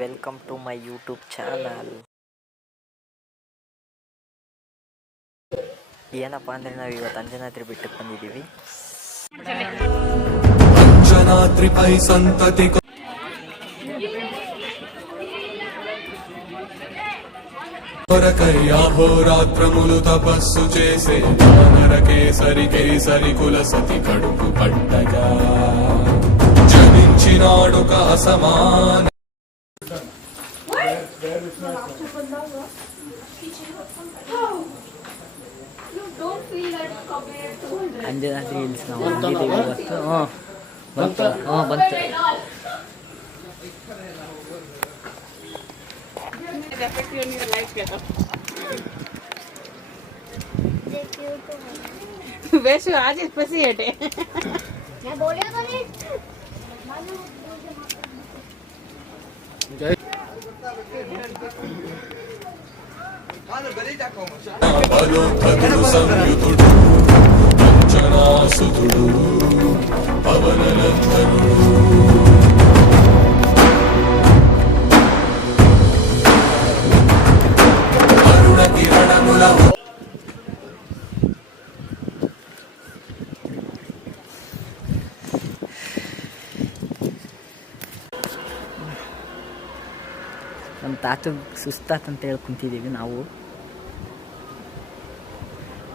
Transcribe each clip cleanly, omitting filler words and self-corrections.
Welcome to my YouTube channel. ಏನಪ್ಪ ಅಂದರೆ ನಾವು ಇವತ್ತು ಅಂಜನಾದ್ರಿ ಬೆಟ್ಟಕ್ಕೆ ಬಂದಿದ್ದೀವಿ. అంజనాద్రి పై సంతతి కొరకై అహోరాత్రములు తపస్సు చేసే వానర కేసరి కేసరి కుల సతి కడుపు పట్టగా జనించినాడొక అసమాన ಅಂಜನಾದ್ರಿ ಹಿಲ್ಸ್ ನಾವು ಬಂದಿದ್ದೀವಿ ಇವತ್ತು. ಬಂತು ಬಂತು. वैसे आज पसी हटे मैं बोलिया तो नहीं బలోధరుడు సంయుతుడు అంజనాసుతుడు పవననందనుడు అరుణ కిరణముల ನಮ್ಮ ತಾತಗೆ ಸುಸ್ತಾತಂತ ಹೇಳಿ ಕುಂತಿದ್ದೀವಿ ನಾವು.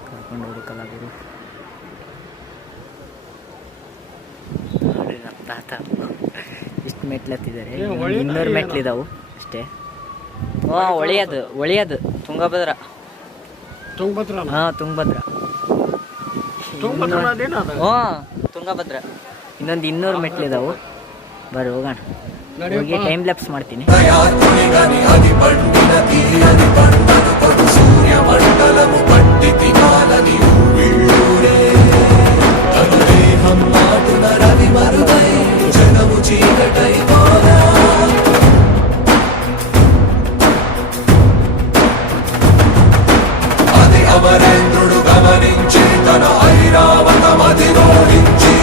ಕರ್ಕೊಂಡು ಹೋಗ್ಬೇಕಲ್ಲ ಗುರು. ನೋಡ್ರಿ ನಮ್ಮ ತಾತ ಇಷ್ಟು ಮೆಟ್ಲತ್ತಿದ್ದಾರೆ. 200 ಮೆಟ್ಲಿದಾವು ಅಷ್ಟೇ. ಒಳ್ಳೆಯದು ತುಂಗಭದ್ರ. ತುಂಗಭದ್ರ. ತುಂಗಭದ್ರ. ಇನ್ನೊಂದು 200 ಮೆಟ್ಲಿದಾವು. ಬರ್ರಿ ಹೋಗೋಣ. ಹೋಗಿ ಟೈಮ್ ಲ್ಯಾಪ್ಸ್ ಮಾಡ್ತೀನಿ. సూర్యమండలము పట్టితి కాలని ఊళ్ళూరే తన దేహం మాటున రవి మరుగై జనము చీకటై పోనా అది అమరేంద్రుడు గమనించి తన ఐరావతమది రోడించి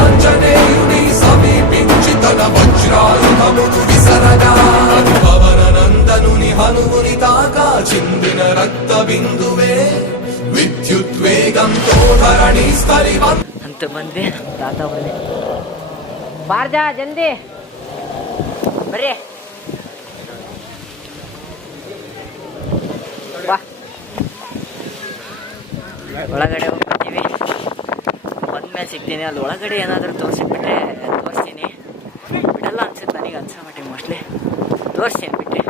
ఆంజనేయుని సమీపించి తన వజ్రాయుధమును విసరగా అది పవననందనుని హనుముని తాకా చిందిన రక్త బిందువే విద్యుద్వేగంతో ధరణి స్థలి ಅಂತ ಬಂದೆ. ತಾತ ಬನ್ನಿ ಬಾರ್ಜಾ ಜಲ್ದಿ ಬರ್ರಿ. ಬಾ ಒಳಗಡೆ ಹೋಗ್ಬಿಡ್ತೀವಿ. ಬಂದ್ಮೇಲೆ ಸಿಗ್ತೀನಿ. ಅಲ್ಲಿ ಒಳಗಡೆ ಏನಾದರೂ ತೋರಿಸಿಬಿಟ್ರೆ ತೋರಿಸ್ತೀನಿ. ಬಿಡಲ್ಲ ಅನ್ಸುತ್ತೆ ನನಗೆ ಅನ್ಸೋ ಮಟ್ಟಿಗೆ. ಮೋಸ್ಟ್ಲಿ ತೋರಿಸ್ತೀನಿ ಬಿಟ್ಟೆ.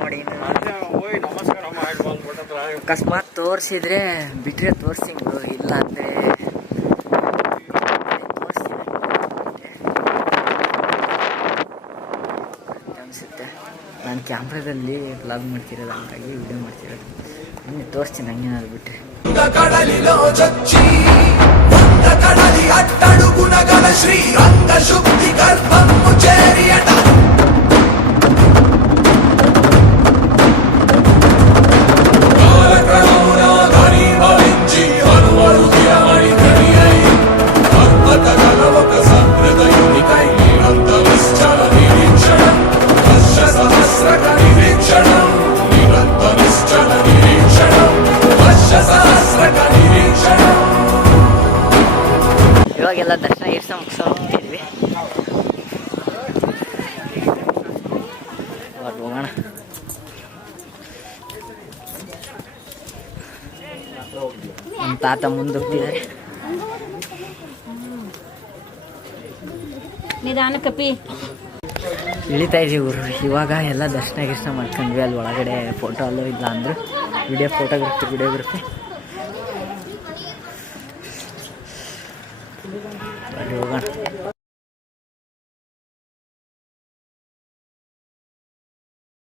ನೋಡಿ ಅಕಸ್ಮಾತ್ ತೋರಿಸಿದ್ರೆ ಬಿಟ್ಟರೆ ತೋರಿಸ್ತೀನಿ ಗುರು. ಇಲ್ಲ ಅಂದರೆ ಅನಿಸುತ್ತೆ. ನಾನು ಕ್ಯಾಮ್ರಾದಲ್ಲಿ ವ್ಲಾಗ್ ಮಾಡ್ತಿರೋದು, ಹಂಗಾಗಿ ವಿಡಿಯೋ ಮಾಡ್ತಿರೋದು. ನಿಮಗೆ ತೋರಿಸ್ತೀನಿ ಹಂಗೇನಾದ್ರು ಬಿಟ್ಟರೆ. కడలిలో చచ్చి వంద కడలి అట్టడుగున గల శ్రీరంగ శుద్ధి గర్భము చేరియట కాలక్రమమున ధని భవించి అనువరుగిరమణి ధనియై పర్వత గల ఒక సంప్రదయునికై నిరంత నిశ్చల నిరీక్షణం వర్ష సహస్రక నిరీక్షణం నిరంత నిశ్చల నిరీక్షణం ಸಹಸ್ರಕ ನಿರೀಕ್ಷಣ. ಇವಾಗೆಲ್ಲ ದರ್ಶನ ಮುಗಿಸ್ಕೊಂಡು ಹೋಗ್ತಿದ್ವಿ. ಹೋಗೋಣ. ನಮ್ಮ ತಾತ ಮುಂದೆ ಹೋಗ್ತಿದ್ದಾರೆ. ನಿಧಾನ ಕಪಿ ಇಳಿತಾ ಇದೀವಿ ಗುರು. ಇವಾಗ ಎಲ್ಲ ದರ್ಶನ ಮಾಡ್ಕೊಂಡ್ವಿ. ಅಲ್ಲಿ ಒಳಗಡೆ ಫೋಟೋ ಅಲ್ಲೋ ಇಲ್ಲ ಅಂದ್ರೆ ವಿಡಿಯೋಗ್ರಫಿ ಹೋಗೋಣ.